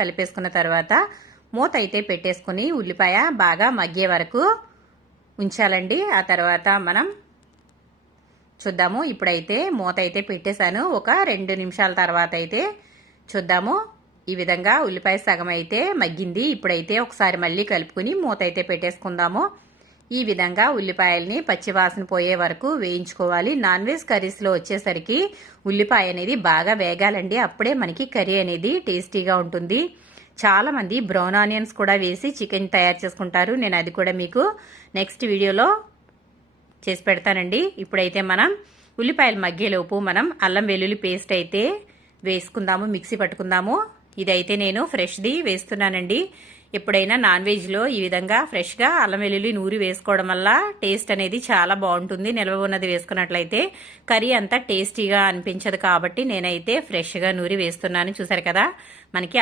కలిపేసుకున్న తర్వాత మూత అయితే పెట్టేసుకుని ఉల్లిపాయ బాగా మగ్గే వరకు ఉంచాలండి. ఆ తర్వాత మనం చూద్దాము. ఇప్పుడైతే మూత అయితే పెట్టేశాను. ఒక 2 నిమిషాల తర్వాత అయితే చూద్దాము. ఈ విధంగా ఉల్లిపాయ సగం అయితే మగ్గింది. ఇప్పుడైతే ఒకసారి మళ్ళీ కలుపుకుని మూత అయితే పెట్టేసుకుందాము. ఈ విధంగా ఉల్లిపాయల్ని పచ్చివాసన పోయే వరకు వేయించుకోవాలి. నాన్ వెజ్ కర్రీస్లో వచ్చేసరికి ఉల్లిపాయ అనేది బాగా వేగాలండి. అప్పుడే మనకి కర్రీ అనేది టేస్టీగా ఉంటుంది. చాలామంది బ్రౌన్ ఆనియన్స్ కూడా వేసి చికెన్ తయారు చేసుకుంటారు. నేను అది కూడా మీకు నెక్స్ట్ వీడియోలో చేసి పెడతానండి. ఇప్పుడైతే మనం ఉల్లిపాయలు మగ్గేలోపు మనం అల్లం వెల్లుల్లి పేస్ట్ అయితే వేసుకుందాము, మిక్సీ పట్టుకుందాము. ఇదైతే నేను ఫ్రెష్ది వేస్తున్నానండి. ఎప్పుడైనా నాన్ వెజ్లో ఈ విధంగా ఫ్రెష్గా అల్లం వెల్లుల్లి నూరి వేసుకోవడం వల్ల టేస్ట్ అనేది చాలా బాగుంటుంది. నిల్వ ఉన్నది వేసుకున్నట్లయితే కర్రీ అంతా టేస్టీగా అనిపించదు. కాబట్టి నేనైతే ఫ్రెష్గా నూరి వేస్తున్నాను. చూసారు కదా, మనకి